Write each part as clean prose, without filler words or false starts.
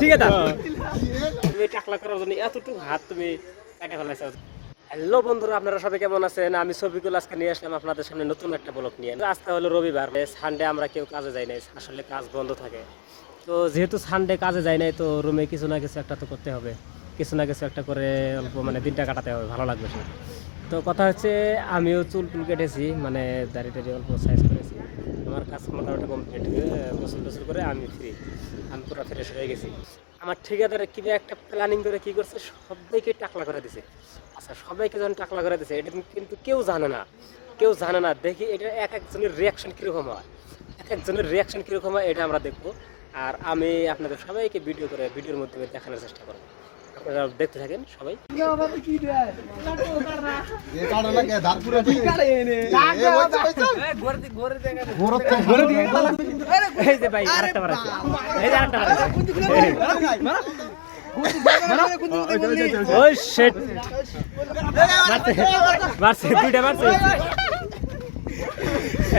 ঠিক আছে তুমি টাকলা করার জন্য এতটুকু হাত তুমি কাটে ফেলাইছো। হ্যালো বন্ধুরা, আপনারা সবাই কেমন আছেন? আমি শফিকুল আজকে নিয়ে আসলাম আপনাদের সামনে নতুন একটা ব্লগ নিয়ে। আজকে হলো রবিবার, সানডে আমরা কেউ কাজে যাই নাই, আসলে কাজ বন্ধ থাকে। তো যেহেতু সানডে কাজে যাই নাই, তো রুমে কিছু না কিছু একটা তো করতে হবে, কিছু না কিছু একটা করে অল্প মানে দিনটা কাটাতে হবে, ভালো লাগবে সে। তো কথা হচ্ছে আমিও চুল টুল কেটেছি, মানে দাড়ি টাড়ি অল্প সাইজ করেছি। আমার কাজ মোটামুটি কমপ্লিট, গোসল টোসল করে আমি ফ্রি, আমি পুরো ফ্রেশ হয়ে গেছি। আমার ঠিকাদারে কিনে একটা প্ল্যানিং করে কি করছে, সবাইকে টাকলা করে দিছে। আচ্ছা, সবাইকে যখন টাকলা করে দিছে, এটা কিন্তু কেউ জানে না, কেউ জানে না। দেখি এটা এক একজনের রিয়াকশন কীরকম হয়, এক একজনের রিয়াকশন কীরকম হয় এটা আমরা দেখবো। আর আমি আপনাদের সবাইকে ভিডিওর মাধ্যমে দেখানোর চেষ্টা করবো। আপনারা দেখতে থাকেন সবাই। এই যে ভাই আরেকটা বার আছে, এই যে আরেকটা বার আছে। ওই শিট, মারছে দুইটা মারছে।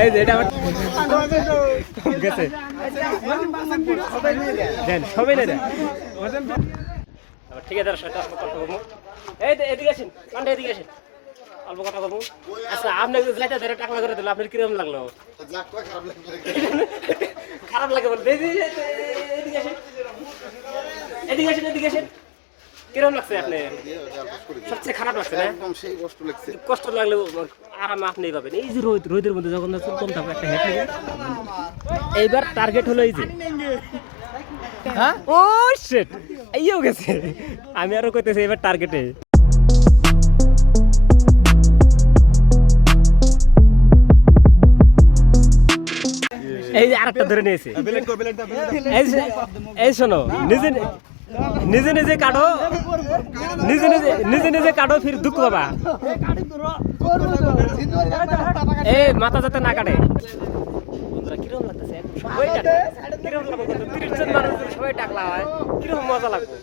এই যে এটা গেছে, দেন সবাই নেই দেন। ঠিক আছে, এই এদিকে আসেন, কান্ডা এদিকে আসেন, অল্প কথা বলবো। আচ্ছা, আপনি যাইতে ধরে টাকলা করে দিল, আপনার কিরকম লাগলো? খারাপ লাগে বলতে। এদিকে আসেন, এদিকে আসেন, এদিকে আসেন। কিরকম লাগছে আপনার? সবচেয়ে খারাপ লাগছে না? কষ্ট লাগলেও আরাম আপনি পাবেন। এই যে রোদের মধ্যে যখন চুল কম থাকবে, একটা হেঁটে নেবেন। এইবার টার্গেট হলো এই যে, ও শিট, এইও গেছে। আমি আরো কইতেছি এবার টার্গেটে। এই যে আরেকটা ধরে নিয়েছে। এই শোনো, নিজে নিজে নিজে কাটো, নিজে নিজে নিজে নিজে কাটো, ফির দুঃখ বাবা। এই মাথা যাতে না কাটে। কিরকম লাগতেছে? সবাই টাকলা, কিরকম লাগবে? 30 জন মানুষ সবাই টাকলা হয়, কিরকম মজা লাগবে?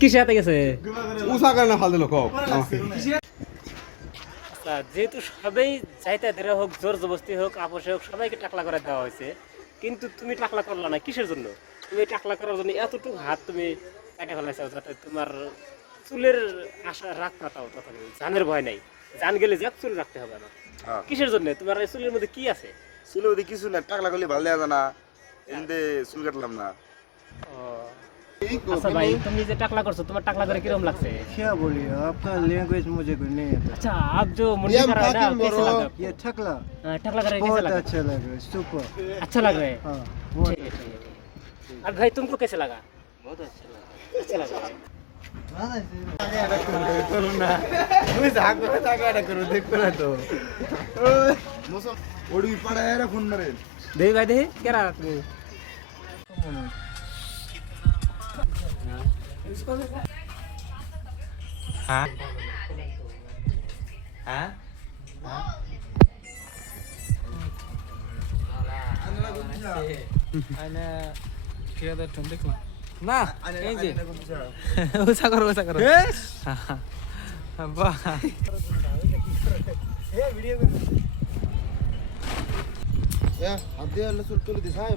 কিসে হাতে গেছে? যেহেতু সবাই চাইতে ধরে হোক, জোর জবস্তি হোক, আপোষে হোক, সবাইকে টাকলা করে দেওয়া হয়েছে, কিন্তু তুমি টাকলা করলা না। কিসের জন্য? তুমি টাকলা করার জন্য এতটুকু হাত তুমি কাটে ফেলাইছো, যাতে তোমার চুলের আশা রাখ না, তাও তথাপি জানের ভয় নাই। জান গেলে যাক, চুল রাখতে হবে না। কিসের জন্য? তোমার এই চুলের মধ্যে কি আছে? চুলের মধ্যে কিছু না, টাকলা করলে ভালো লাগে না, এমনি চুল কাটলাম না। আচ্ছা ভাই, তুমি যে টাকলা করছো, তোমার টাকলা করে কিরকম লাগছে? क्या बोलिए आपका लैंग्वेज मुझे नहीं आता। अच्छा, आप जो मुंडी कर रहे हैं कैसे लगा? ये ठकला टकला कर रहे कैसे बहुत लगा? अच्छा लग रहा है, सुपर अच्छा लग रहा है। हाँ ठीक है, ठीक है। अब भाई तुमको कैसे लगा? बहुत अच्छा लगा। अच्छा लगा। दे भाई दे, क्या रहा तू? हाँ हाँ ana kira tuh দেখলাম না এই যে ওসা করো বাহ ya হাত দিয়ে চুল তুলে দিছ হ্যাঁ